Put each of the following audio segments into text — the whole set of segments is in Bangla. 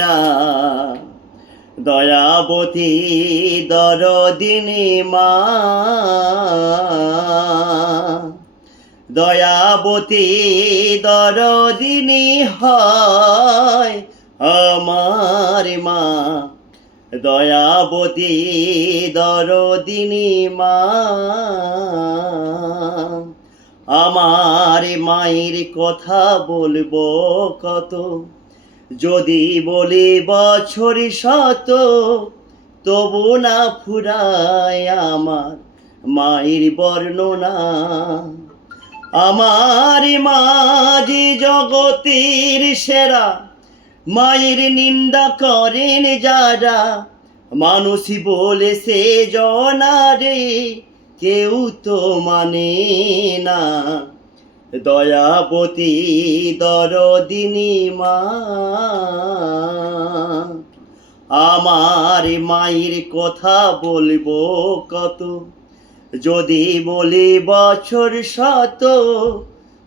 না দয়াবতী দরদিনী মা, দয়াবতী দরদিনী হয় আমার মা, দয়াবতী দরদিনী মা। আমার মায়ের কথা বলবো কত, যদি বলি বছর শত, তবু না ফুরায় আমার মায়ের বর্ণনা। আমার মা যে জগতের সেরা, মায়ের নিন্দা করেন যারা, মানুষই বলেছে জনারে কেউ তো মানে না। দয়াবতী দরদিনী মা, আমার মায়ের কথা বলবো কত, যদি বলি বছর শত,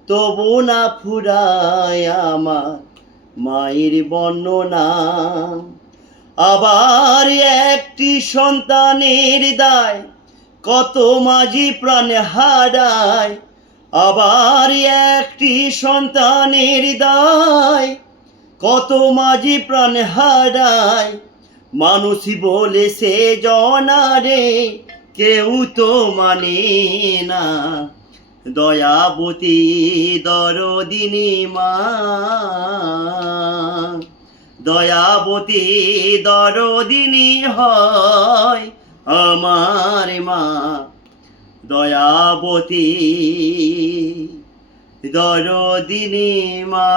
তবু না ফুরায় আমার মায়ের বর্ণনা। আবার একটি সন্তানের দায় কত মাঝি প্রাণ হারায়, আবার একটি সন্তানের দায় কত মাঝি প্রাণ হারায়, মানুষই বলেছে জনারে কেউ তো মানে না। দয়াবতী দরদিনী মা, দয়াবতী দরদিনী হয় আমার মা, দয়াবতী দরদিনী মা।